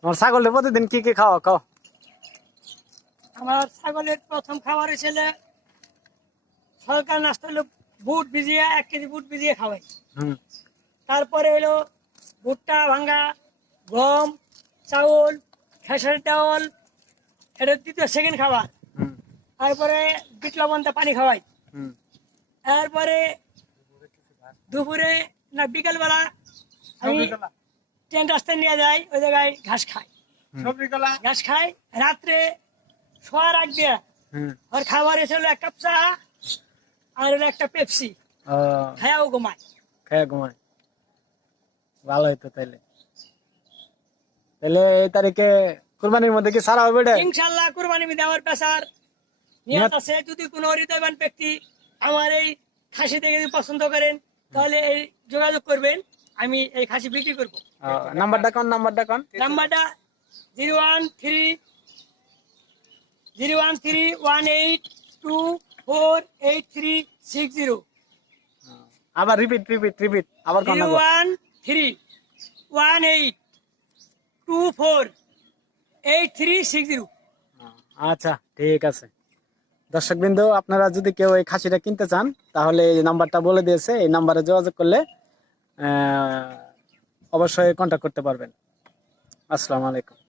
তোমার ছাগলের প্রতিদিন কি কি খাওয়া খাও? আমার ছাগলের প্রথম খাবার ছেলে সরকার নাস্তা হলো বুট ভিজিয়ে 1 কেজি বুট ভিজিয়ে খাওয়াই। হুম তারপরে হলো ভুট্টা ভাঙ্গা, গম, চাউল, খেসারির ডাউল, এটা দ্বিতীয় সেকেন্ড খাবার। হুম তারপরে বিট লবণ দিয়ে পানি খাওয়াই। হুম তারপরে দুপুরে না বিকালবেলা আমি ট্রেন রাস্তায় নিয়ে যাই, ওই জায়গায় ঘাস খাই, ঘাস খাই। রাত্রে শোয়ার আগ দিয়ে হুম ওর খাবার এসে হলো 1 কাপ চা আর হলো একটা পেপসি, ও খায়াও ঘুমায়। খেয়ে ঘুমায়। ভালো হইতো তাইলে। তাহলে এই তারিখে কুরবানির মধ্যে কি সারা হবে? ইনশাল্লাহ কুরবানি ঈদে আমার পেশার নিয়ত আছে। যদি কোনো হৃদয়বান ব্যক্তি আমার এই খাসি থেকে যদি পছন্দ করেন তাহলে এই যোগাযোগ করবেন, আমি এই খাসি বিক্রি করবো। নাম্বারটা কোন? নাম্বারটা 01318248360। আবার রিপিট আবার কোন নাম্বার? 01318248360। আচ্ছা ঠিক আছে। দর্শকবৃন্দ, আপনারা যদি কেউ এই খাসিটা কিনতে চান তাহলে এই নাম্বারটা বলে দিয়েছে, এই নাম্বারে যোগাযোগ করলে অবশ্যই কন্ট্যাক্ট করতে পারবেন। আসসালামু আলাইকুম।